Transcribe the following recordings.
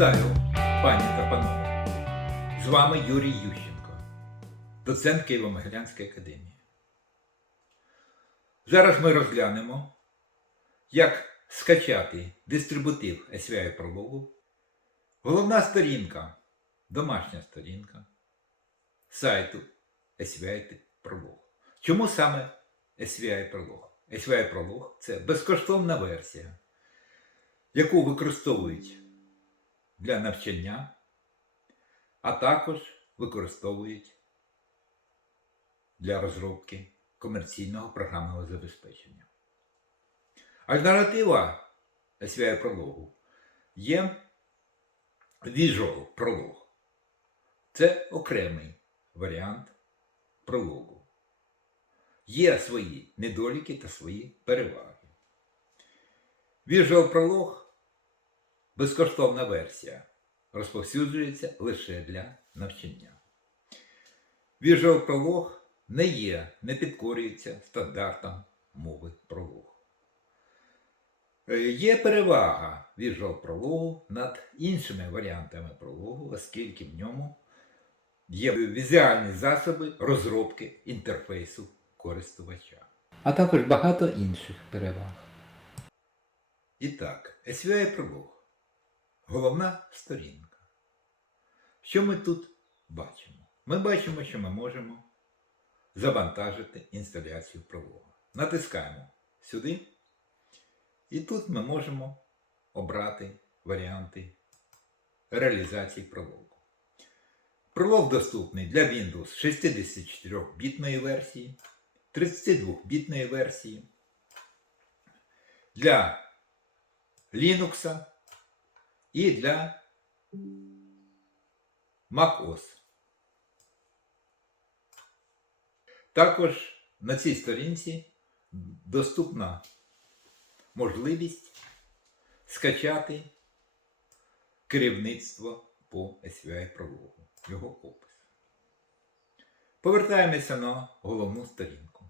Вітаю, пані та панове! З вами Юрій Ющенко, доцент Києво-Могилянської академії. Зараз ми розглянемо, як скачати дистрибутив SVI прологу, головна сторінка, домашня сторінка сайту SVI пролог. Чому саме SVI пролог? SVI пролог це безкоштовна версія, яку використовують для навчання, а також використовують для розробки комерційного програмного забезпечення. Альтернатива SVI прологу є Visual пролог. Це окремий варіант прологу. Є свої недоліки та свої переваги. Visual пролог безкоштовна версія розповсюджується лише для навчання. Visual пролог не є, не підкорюється стандартам мови прологу. Е, Є перевага Visual прологу над іншими варіантами прологу, оскільки в ньому є візуальні засоби розробки інтерфейсу користувача. А також багато інших переваг. І так, SVI пролог. Головна сторінка. Що ми тут бачимо? Ми бачимо, що ми можемо завантажити інсталяцію пролога. Натискаємо сюди. І тут ми можемо обрати варіанти реалізації прологу. Пролог доступний для Windows 64-бітної версії, 32-бітної версії, для Linux і для macOS. Також на цій сторінці доступна можливість скачати керівництво по SVI прологу, його опис. Повертаємося на головну сторінку.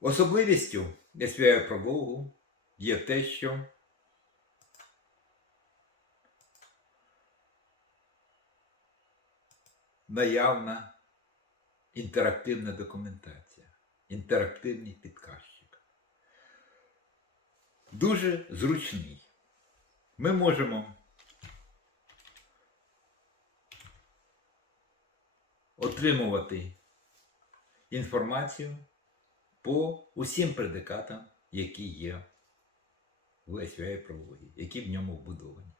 Особливістю SVI прологу є те, що наявна інтерактивна документація, інтерактивний підказчик. Дуже зручний. Ми можемо отримувати інформацію по усім предикатам, які є в SVI прологі, які в ньому вбудовані.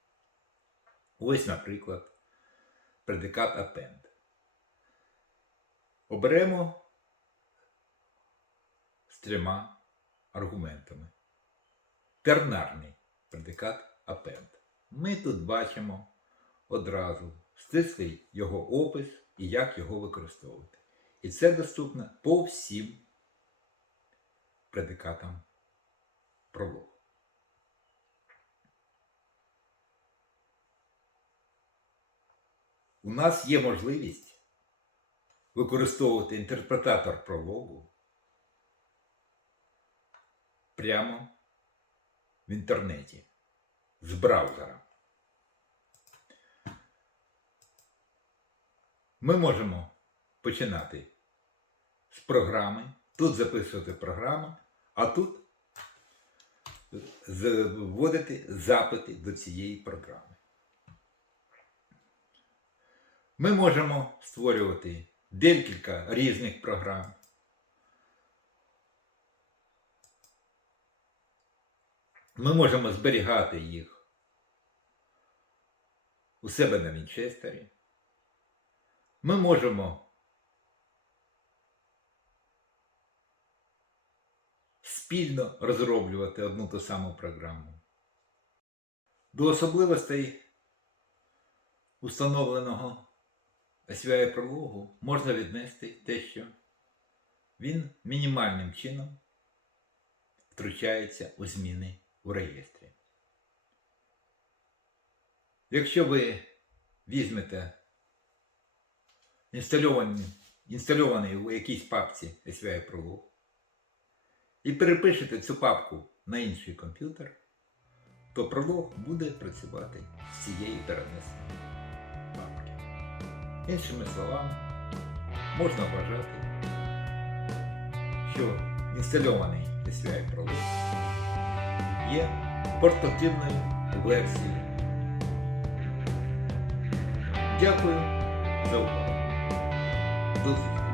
Ось, наприклад, предикат append. Оберемо з трьома аргументами. Тернарний предикат append. Ми тут бачимо одразу стислий його опис і як його використовувати. І це доступно по всім предикатам прологу. У нас є можливість використовувати інтерпретатор прологу прямо в інтернеті з браузера. Ми можемо починати з програми, тут записувати програму, а тут вводити запити до цієї програми. Ми можемо створювати декілька різних програм. Ми можемо зберігати їх у себе на Вінчестері. Ми можемо спільно розроблювати одну ту саму програму. До особливостей установленого SVI прологу можна віднести те, що він мінімальним чином втручається у зміни у реєстрі. Якщо ви візьмете інстальований, інстальований у якійсь папці SVI пролог і перепишете цю папку на інший комп'ютер, то пролог буде працювати з цієї перенесеної папки. Іншими словами, можна вважати, що інстальований SVI продукт є портативною версією. Дякую за увагу. До зустрічі.